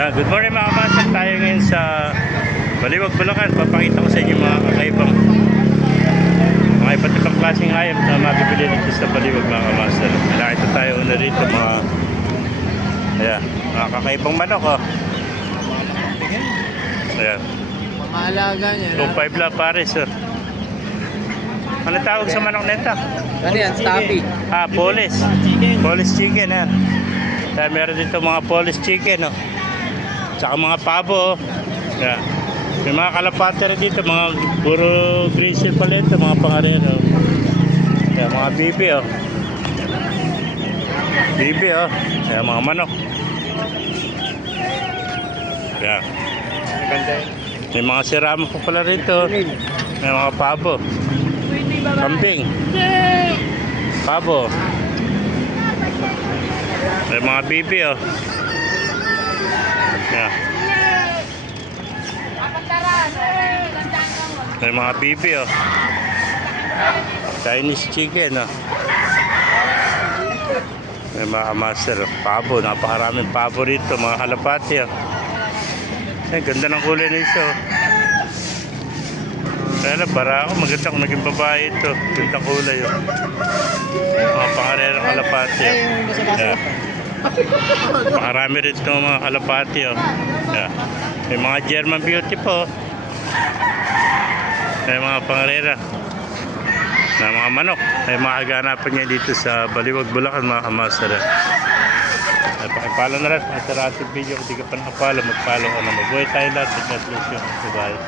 Yeah, good morning mga kamasok. Tayo ngayon sa Baliwag, Bulacan. Papakita ko sa inyo mga kakaibang mga iba't ibang klaseng hayop na mabibili dito sa Baliwag mga kamasok. Nakita tayo una rito mga kakaibang manok oh. Ayan. Maalaga niya. 2.5 lang pares oh. Ano tawag sa manok nito? Ano yan? Staffy. Polish. Polish chicken ha. Kaya meron dito mga Polish chicken oh. Tsaka mga pabo. Yeah. May mga kalapate rin dito, mga puro grizzly pala ito, mga pangareno. Yeah, mga bibi oh. Bibi oh. Yeah, mga manok. Yeah. May mga sirama pa pala rito. May mga pabo. Kambing. Pabo. May mga bibi oh. Yeah. May mga bibi oh. Chinese chicken oh. May mga master oh. Pabo, napakaraming pabo rito, mga kalapati oh. Ay, ganda ng kulay nito oh. Kaya na, para ako maganda kung naging babae ito. Ganda kulay oh. Mga pangarerang kalapati oh. Yeah. Marami rin ito mga kalapati oh. Yeah. May mga German beauty po. May mga pangarera na mga manok. May mga aganapan niya dito sa Baliwag, Bulacan mga kamasara. Pakipalo na rin. Ito ating video. Kung di ka pa nakapalo, magpalo ka na. Mabuhay tayo lahat. God bless you. Goodbye.